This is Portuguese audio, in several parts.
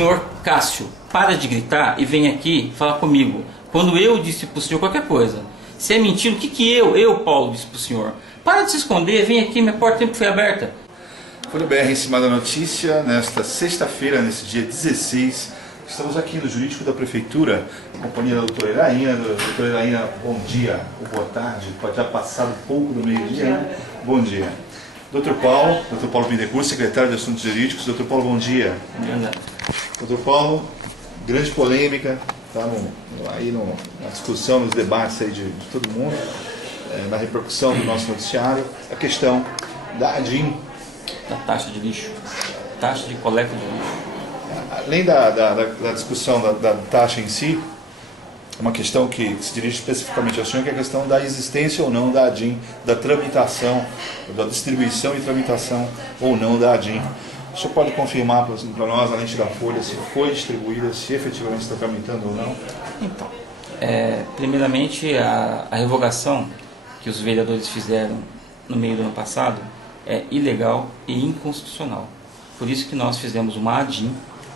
senhor Cássio, para de gritar e vem aqui falar comigo. Quando eu disse para o senhor qualquer coisa. Se é mentira, o que eu, Paulo, disse para o senhor? Para de se esconder, vem aqui, minha porta sempre foi aberta. Folha BR em cima da notícia, nesta sexta-feira, nesse dia 16, estamos aqui no Jurídico da Prefeitura, na companhia da doutora Iraína. Doutora Iraína, bom dia ou boa tarde, pode já passar um pouco do meio-dia, né? Bom dia. Doutor Paulo Bindecourt, secretário de Assuntos Jurídicos. Doutor Paulo, bom dia. Doutor Paulo, grande polêmica, está na discussão, nos debates aí de todo mundo, na repercussão do nosso noticiário, a questão da ADIM. Da taxa de lixo, taxa de coleta de lixo. Além da discussão da taxa em si, uma questão que se dirige especificamente ao senhor, que é a questão da existência ou não da ADIM, da tramitação, da distribuição e tramitação ou não da ADIM. O senhor pode confirmar para nós, além da folha, se foi distribuída, se efetivamente está tramitando ou não? Então, primeiramente, a revogação que os vereadores fizeram no meio do ano passado é ilegal e inconstitucional. Por isso que nós fizemos uma ADIM,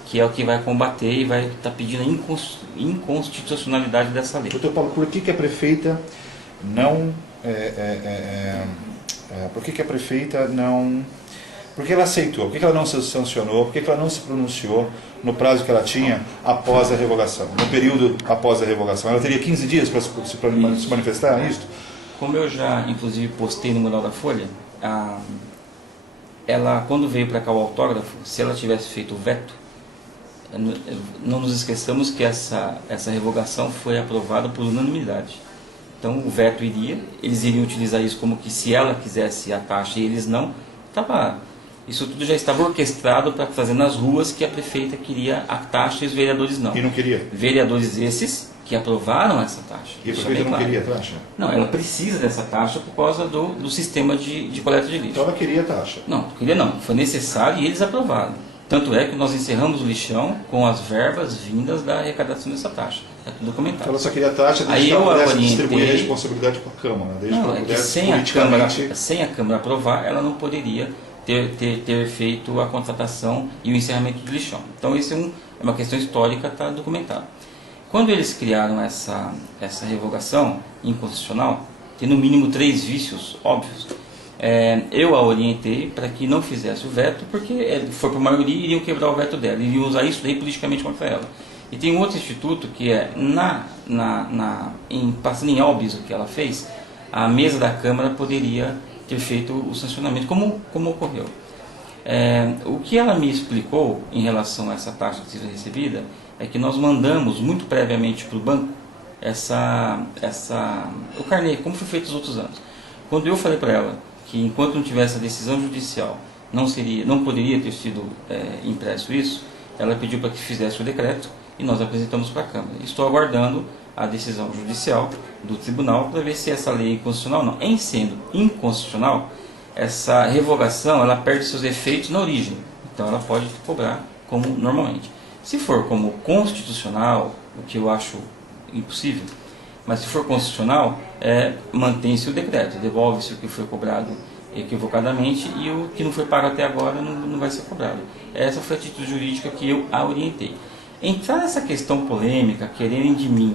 que é o que vai combater e vai estar pedindo a inconstitucionalidade dessa lei. Doutor Paulo, por que a prefeita não... por que a prefeita não... Por que ela aceitou? Por que ela não se sancionou? Por que ela não se pronunciou no prazo que ela tinha após a revogação? No período após a revogação? Ela teria 15 dias para se manifestar isso? Como eu já, inclusive, postei no mural da Folha, ela, quando veio para cá o autógrafo, se ela tivesse feito o veto, não nos esqueçamos que essa revogação foi aprovada por unanimidade. Então o veto iria, eles iriam utilizar isso como que se ela quisesse a taxa e eles não, isso tudo já estava orquestrado para fazer nas ruas que a prefeita queria a taxa e os vereadores não. E não queria? Vereadores esses que aprovaram essa taxa. E a prefeita não queria a taxa? Não, ela precisa dessa taxa por causa do sistema de coleta de lixo. Então ela queria a taxa? Não queria não, foi necessário e eles aprovaram. Tanto é que nós encerramos o lixão com as verbas vindas da arrecadação dessa taxa. É tudo documentado. Então ela só queria a taxa desde que ela pudesse distribuir a responsabilidade para a Câmara. Desde que ela pudesse politicamente... sem a Câmara aprovar, ela não poderia ter feito a contratação e o encerramento do lixão. Então isso é uma questão histórica, está documentado. Quando eles criaram essa revogação inconstitucional, tem no mínimo 3 vícios óbvios, eu a orientei para que não fizesse o veto, porque foi por maioria iriam quebrar o veto dela, iriam usar isso daí politicamente contra ela. E tem um outro instituto que é, passando em óbvio o que ela fez, a mesa da Câmara poderia ter feito o sancionamento, como ocorreu. O que ela me explicou em relação a essa taxa que seja recebida, é que nós mandamos muito previamente para o banco o carnê, como foi feito nos outros anos. Quando eu falei para ela que enquanto não tivesse a decisão judicial, não poderia ter sido impresso isso, ela pediu para que fizesse o decreto e nós apresentamos para a Câmara. Estou aguardando a decisão judicial do tribunal para ver se essa lei é inconstitucional ou não. Em sendo inconstitucional, essa revogação ela perde seus efeitos na origem, então ela pode cobrar como normalmente. Se for como constitucional, o que eu acho impossível, mas se for constitucional, mantém-se o decreto, devolve-se o que foi cobrado equivocadamente e o que não foi pago até agora não vai ser cobrado. Essa foi a atitude jurídica que eu a orientei. Entrar nessa questão polêmica, quererem de mim,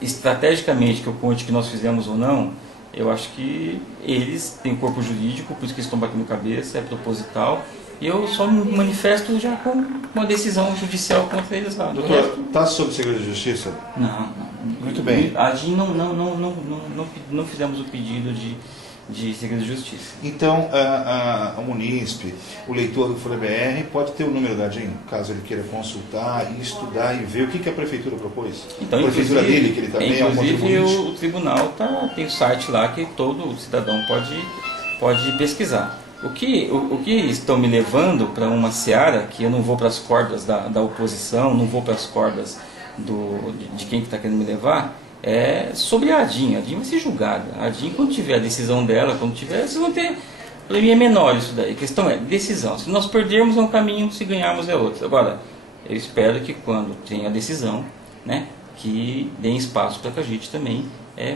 estrategicamente, que eu conte que nós fizemos ou não, eu acho que eles têm corpo jurídico, por isso que eles estão batendo cabeça, é proposital, e eu só me manifesto já com uma decisão judicial contra eles lá. Doutor, está sob segredo de justiça? Não. Muito bem. A ADIM não fizemos o pedido de segredo de justiça. Então, a Munícipe, o leitor do Folha BR, pode ter o número da ADIM, caso ele queira consultar e estudar e ver o que a Prefeitura propôs. Então, a Prefeitura dele, que ele também é um contribuinte. O tribunal tem o site lá que todo cidadão pode pesquisar. O que estão me levando para uma seara que eu não vou para as cordas da oposição, não vou para as cordas de quem está querendo me levar, é sobre a ADIM. A ADIM vai ser julgada. A ADIM, quando tiver a decisão dela, vocês vão ter... Para mim é menor isso daí. A questão é decisão. Se nós perdermos é um caminho, se ganharmos é outro. Agora, eu espero que quando tenha a decisão, que deem espaço para que a gente também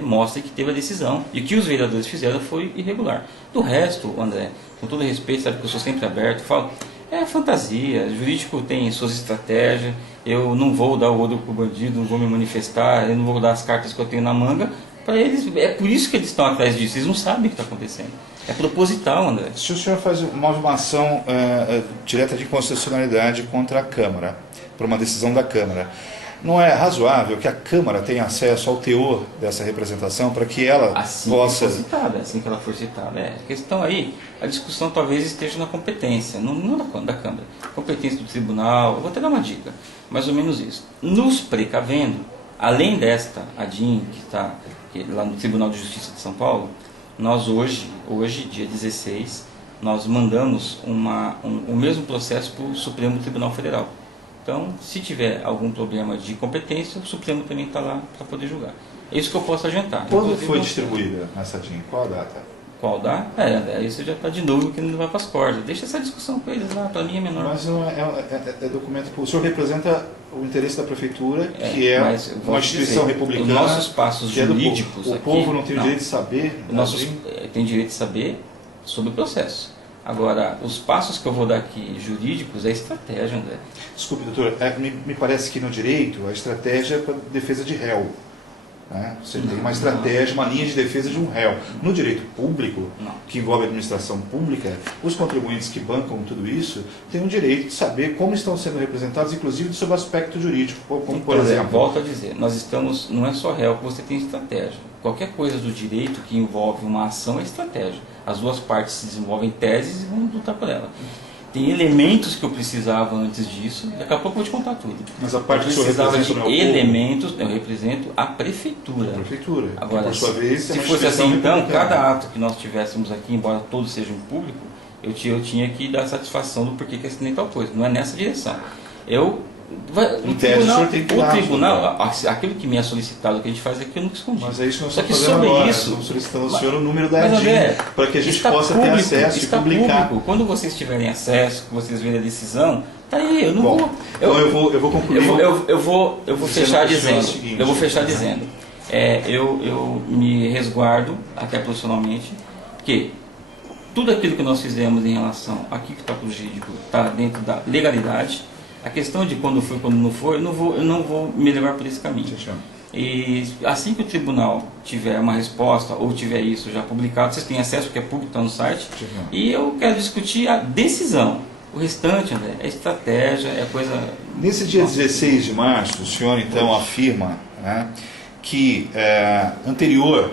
mostre que teve a decisão. E o que os vereadores fizeram foi irregular. Do resto, André, com todo respeito, sabe que eu sou sempre aberto, falo, É fantasia, o jurídico tem suas estratégias, eu não vou dar o ouro pro bandido, não vou me manifestar, eu não vou dar as cartas que eu tenho na manga, para eles, é por isso que eles estão atrás disso, eles não sabem o que está acontecendo. É proposital, André. Se o senhor faz uma ação direta de inconstitucionalidade contra a Câmara, por uma decisão da Câmara, não é razoável que a Câmara tenha acesso ao teor dessa representação para que ela possa... Assim que ela for citada. A questão aí, a discussão talvez esteja na competência, não da Câmara. Competência do tribunal, eu vou até dar uma dica, mais ou menos isso. Nos precavendo, além desta ADIM, que está lá no Tribunal de Justiça de São Paulo, nós hoje dia 16, nós mandamos o mesmo processo para o Supremo Tribunal Federal. Então, se tiver algum problema de competência, o Supremo também está lá para poder julgar. É isso que eu posso adiantar. Quando foi distribuída essa DIN? Qual a data? Qual data? Aí você já está de novo querendo levar para as cordas. Deixa essa discussão com eles lá, para mim é menor. Mas não é documento... O senhor representa o interesse da Prefeitura, que é uma instituição republicana. Os nossos passos jurídicos o povo não tem o direito de saber? Tem direito de saber sobre o processo. Agora, os passos que eu vou dar aqui jurídicos é estratégia, André. Desculpe, doutor, me parece que no direito a estratégia é para defesa de réu. Né? Você tem uma estratégia, uma linha de defesa de um réu. No direito público, que envolve a administração pública, os contribuintes que bancam tudo isso têm o direito de saber como estão sendo representados, inclusive sob o aspecto jurídico, como por exemplo... Volto a dizer, nós estamos, não é só réu que você tem estratégia. Qualquer coisa do direito que envolve uma ação é estratégia. As duas partes se desenvolvem teses e vão lutar por ela. Tem elementos que eu precisava antes disso, daqui a pouco eu vou te contar tudo. Mas a parte que o senhor precisava representa de elementos, eu represento a Prefeitura. A Prefeitura. Agora, por sua vez, se fosse assim, então, cada ato que nós tivéssemos aqui, embora todos sejam públicos, eu tinha que dar satisfação do porquê que assinei tal coisa. Não é nessa direção. O tribunal, aquilo que me é solicitado, que a gente faz aqui, eu nunca escondi. Mas é isso que nós estamos fazendo sobre agora. isso, estamos solicitando ao senhor o número da ADIM, para que a gente possa ter acesso e publicar. Público. Quando vocês tiverem acesso, que vocês verem a decisão, tá aí, eu não vou... Então eu vou concluir. Eu vou fechar dizendo, eu me resguardo, até profissionalmente, que tudo aquilo que nós fizemos em relação àquilo que está para o jurídico está dentro da legalidade. A questão de quando foi, quando não foi, eu não vou me levar por esse caminho. E assim que o tribunal tiver uma resposta ou tiver isso já publicado, vocês têm acesso, porque é público, está no site, e eu quero discutir a decisão. O restante, André, é estratégia, é coisa... Nesse dia 16 de março, o senhor então afirma, né, que anterior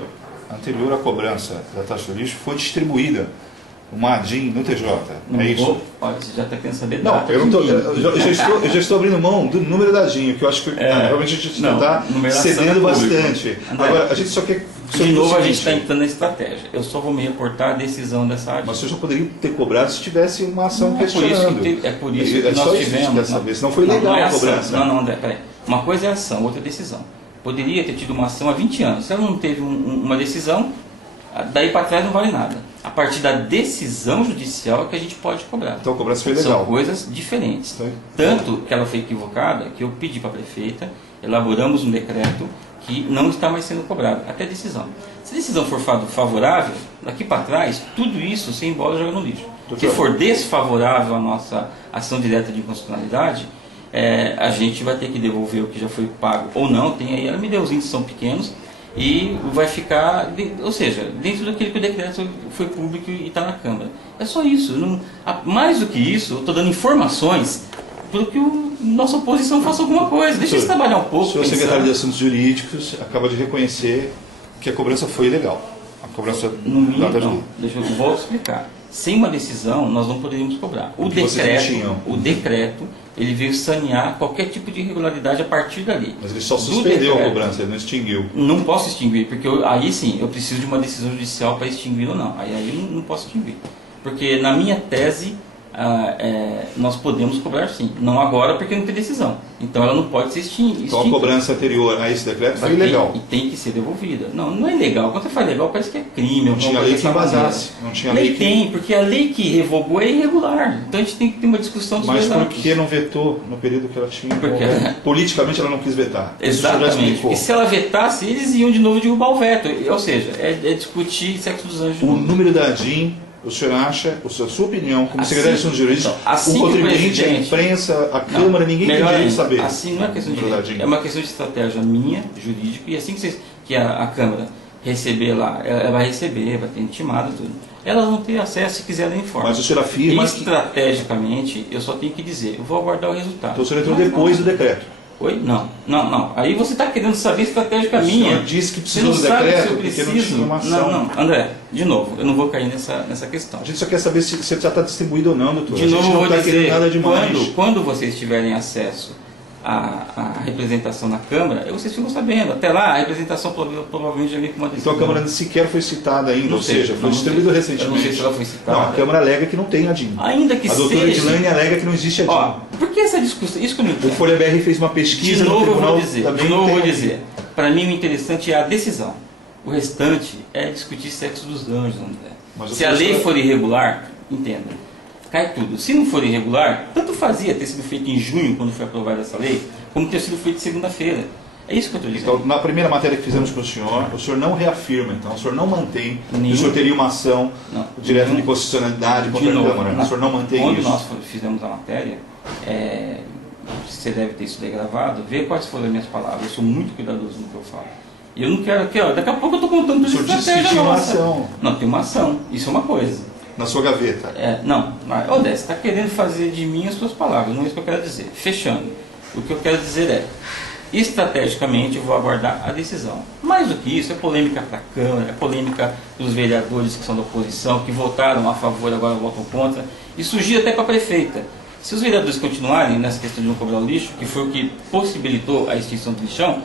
à cobrança da taxa de lixo foi distribuída uma ADIM no TJ, é isso? Olha, você já está querendo saber não, eu já estou abrindo mão do número da ADIM, que eu acho que realmente a gente está cedendo bastante. André, agora, a gente só quer... De novo a gente está entrando na estratégia. Eu só vou me reportar a decisão dessa ADIM. Mas você já poderia ter cobrado se tivesse uma ação questionando. É por isso que nós tivemos... Senão foi legal a cobrança. Não, André, peraí. Uma coisa é ação, outra é decisão. Poderia ter tido uma ação há 20 anos. Se ela não teve uma decisão, daí para trás não vale nada. A partir da decisão judicial é que a gente pode cobrar. Então a cobrança foi legal. São coisas diferentes. Tanto que ela foi equivocada, que eu pedi para a prefeita, elaboramos um decreto que não está mais sendo cobrado, até decisão. Se a decisão for favorável, daqui para trás, tudo isso sem bola joga no lixo. Se for desfavorável à nossa ação direta de inconstitucionalidade, a gente vai ter que devolver o que já foi pago ou não. Tem aí, ela me deu, os índices são pequenos, e vai ficar, ou seja, dentro daquele que o decreto foi público e está na Câmara. É só isso. Mais do que isso, eu estou dando informações para que nossa oposição faça alguma coisa. Deixa eles trabalhar um pouco. O senhor secretário de Assuntos Jurídicos acaba de reconhecer que a cobrança foi ilegal. A cobrança deixa eu volto a explicar. Sem uma decisão, nós não poderíamos cobrar. O decreto, ele veio sanear qualquer tipo de irregularidade a partir dali. Mas ele só suspendeu a cobrança, ele não extinguiu. Não posso extinguir, porque aí sim, eu preciso de uma decisão judicial para extinguir ou não. Aí eu não posso extinguir. Porque na minha tese, nós podemos cobrar sim. Não agora, porque não tem decisão. Então ela não pode ser extinta. Então a cobrança anterior a esse decreto foi ilegal. E tem que ser devolvida. Não é ilegal. Quando você faz legal, parece que é crime. Não tinha lei que vazasse. Não tinha lei tem, porque a lei que revogou é irregular. Então a gente tem que ter uma discussão sobre isso. Mas por que não vetou no período que ela tinha? Porque politicamente ela não quis vetar. Exatamente. E se ela vetasse, eles iam de novo derrubar o veto. Ou seja, é discutir sexo dos anjos. O número da ADIM o senhor acha, a sua opinião, como Assim, secretário de Assuntos Jurídicos, assim o contribuinte, a presidente, imprensa, a Câmara, ninguém tem direito de saber? Assim não é questão de direito, é uma questão de estratégia minha, jurídica, e assim que a Câmara receber lá, ela vai receber, vai ter intimado tudo. Elas vão ter acesso se quiserem informar. Mas o senhor afirma estrategicamente, eu só tenho que dizer, eu vou aguardar o resultado. Então o senhor entrou depois do decreto? Oi? Não. Aí você está querendo saber estratégica minha. O senhor disse que precisou do decreto porque não tinha uma ação. Não, André, de novo, eu não vou cair nessa questão. A gente só quer saber se você já está distribuído ou não, doutor. De novo, a gente não vou está querendo dizer, nada demais. quando vocês tiverem acesso à representação na Câmara, vocês ficam sabendo. Até lá, a representação provavelmente já vem com uma decisão. Então a Câmara sequer foi citada ainda, ou seja, foi distribuído recentemente. Eu não sei se ela foi citada. Não, a Câmara alega que não tem ADIM. Ainda que seja. A doutora Edilane alega que não existe ADIM. Ó, por que essa discussão? Isso que eu não entendo. O Folha BR fez uma pesquisa de novo no tribunal. De novo eu vou dizer. Para mim o interessante é a decisão. O restante é discutir sexo dos anjos, André. Se a lei for irregular, entenda. Cai tudo. Se não for irregular, tanto fazia ter sido feito em junho, quando foi aprovada essa lei, como ter sido feito segunda-feira. É isso que eu estou dizendo. Então, na primeira matéria que fizemos com o senhor não reafirma, então, o senhor não mantém que o senhor teria uma ação direta de constitucionalidade contra a Câmara. O senhor não mantém quando isso? Quando nós fizemos a matéria, você deve ter isso daí gravado, ver quais foram as minhas palavras. Eu sou muito cuidadoso no que eu falo. E eu não quero aqui, ó, daqui a pouco eu estou contando tudo isso. O senhor disse que tinha uma ação. Não, tem uma ação. Isso é uma coisa. Na sua gaveta? Não, Odé, você está querendo fazer de mim as suas palavras, não é isso que eu quero dizer. Fechando, o que eu quero dizer é, estrategicamente eu vou aguardar a decisão. Mais do que isso, é polêmica para a Câmara, é polêmica dos vereadores que são da oposição, que votaram a favor, agora votam contra, e surgiu até para a prefeita. Se os vereadores continuarem nessa questão de não cobrar o lixo, que foi o que possibilitou a extinção do lixão,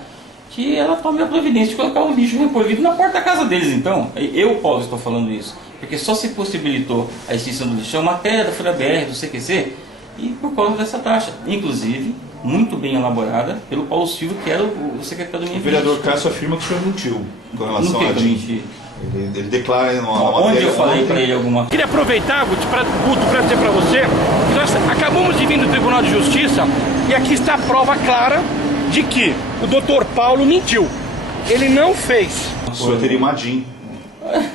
que ela tome a providência de colocar o lixo recolhido na porta da casa deles, então. Eu, Paulo, estou falando isso. Porque só se possibilitou a extinção do lixão, matéria da Folha BR, do CQC, e por causa dessa taxa. Inclusive, muito bem elaborada pelo Paulo Silva, que era o secretário do meio ambiente. O vereador Cássio afirma que o senhor mentiu com relação a ADIM. Ele declara uma matéria... Onde eu falei para ele alguma coisa? Queria aproveitar, Guto, para dizer para você que nós acabamos de vir do Tribunal de Justiça e aqui está a prova clara de que o doutor Paulo mentiu. Ele não fez. O senhor teria uma ADIM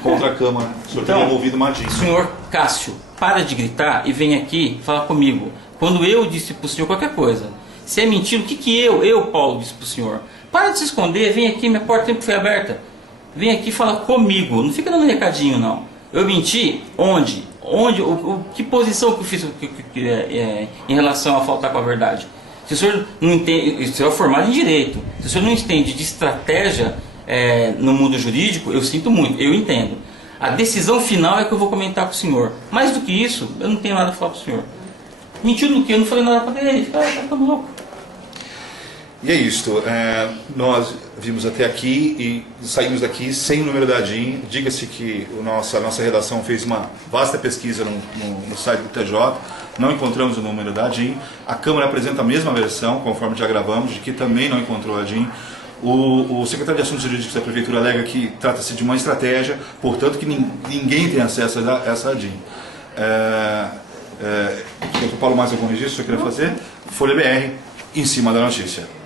contra a Câmara. O senhor teria movido uma ADIM. Senhor Cássio, para de gritar e vem aqui falar comigo. Quando eu disse para o senhor qualquer coisa, se é mentira, o que eu, Paulo, disse para o senhor? Para de se esconder, vem aqui, minha porta sempre foi aberta. Vem aqui falar comigo, não fica dando recadinho não. Eu menti onde? Que posição que eu fiz em relação a faltar com a verdade? Se o senhor não entende, se o senhor é formado em direito, se o senhor não entende de estratégia no mundo jurídico, eu sinto muito, eu entendo. A decisão final é que eu vou comentar com o senhor. Mais do que isso, eu não tenho nada a falar para o senhor. Mentiu do que? Eu não falei nada para ele, tá louco. E é isto, nós vimos até aqui e saímos daqui sem o número da ADIM. Diga-se que a nossa redação fez uma vasta pesquisa no site do TJ, não encontramos o número da ADIM. A Câmara apresenta a mesma versão, conforme já gravamos, de que também não encontrou a ADIM. O secretário de Assuntos Jurídicos da Prefeitura alega que trata-se de uma estratégia, portanto que ninguém tem acesso a essa ADIM. Doutor Paulo, mais algum registro que o senhor queria fazer? Folha BR, em cima da notícia.